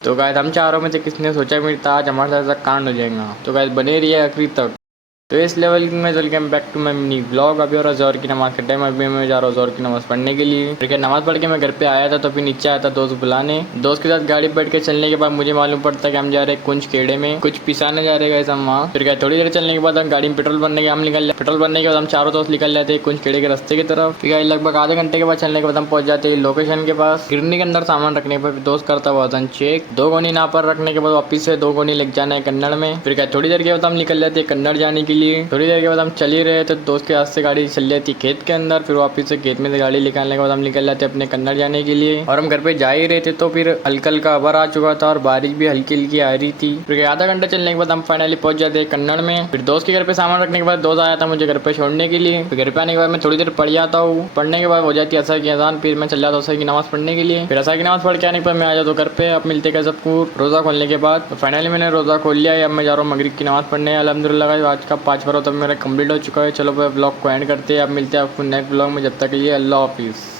तो गाइस हम चारों में से किसने सोचा भी नहीं था आज हमारे साथ ऐसा कांड हो जाएगा। तो गाइस बने रहिए आखिरी तक। तो इस लेवल में welcome back to my mini blog. अभी हो रहा जोर की नमाज का टाइम। अभी मैं जा रहा हूँ जोर की नमाज पढ़ने के लिए। फिर क्या नमाज पढ़ के मैं घर पे आया था तो फिर नीचे आया था दोस्त बुलाने। दोस्त के साथ गाड़ी बैठ के चलने के बाद मुझे मालूम पड़ता है कि हम जा रहे हैं कुंज खेड़े में कुछ पिसाने जा रहे हैं हम वहाँ। फिर क्या थोड़ी देर चलने के बाद हम गाड़ी में पेट्रोल भरने के हम निकल जाए। पेट्रोल भरने के बाद हम चारों दोस्त निकल जाते हैं कुंज खेड़े के रास्ते की तरफ। फिर क्या लगभग आधे घंटे के बाद चलने के बाद हम पहुंच जाते हैं लोकेशन के पास। गिरनी के अंदर सामान रखने पर दोस्त करता हुआ वजन चेक। 2 गोनी ना पर रखने के बाद वापिस से 2 गोनी लग जाना है कन्नड़ में। फिर क्या थोड़ी देर के बाद हम निकल जाते हैं कन्नड़ जाने के लिए। थोड़ी देर के बाद हम चल ही रहे थे दोस्त के हाथ से गाड़ी चल जाती खेत के अंदर। फिर वापिस से खेत में से गाड़ी निकालने के बाद हम निकल जाते अपने कन्नड़ जाने के लिए। और हम घर पे जा ही रहे थे तो फिर हल्का हल्का अबर आ चुका था और बारिश भी हल्की हल्की आ रही थी। फिर आधा घंटा चलने के बाद हम फाइनली पहुंच जाते कन्नड़ में। फिर दोस्त के घर पे सामान रखने के बाद दोस्त आया था मुझे घर पे छोड़ने के लिए। फिर घर पे आने के बाद मैं थोड़ी देर पढ़ जाता हूँ। पढ़ने के बाद हो जाती है असर की अजान। फिर मैं चल जाता हूँ असर की नमाज पढ़ने के लिए। फिर असर की नमाज पढ़ के आने के बाद मैं आ जाता हूँ घर पे। अब मिलते हैं सबको रोजा खोलने के बाद। तो फाइनली मैंने रोजा खोल लिया है। अब मैं जा रहा हूँ मगरिब की नमाज पढ़ने। अल्हम्दुलिल्लाह आज का 5 बार तब मेरा कंप्लीट हो चुका है। चलो ब्लॉग को एंड करते हैं। अब मिलते हैं आपको नेक्स्ट ब्लॉग में। जब तक के लिए अल्लाह हाफिज़।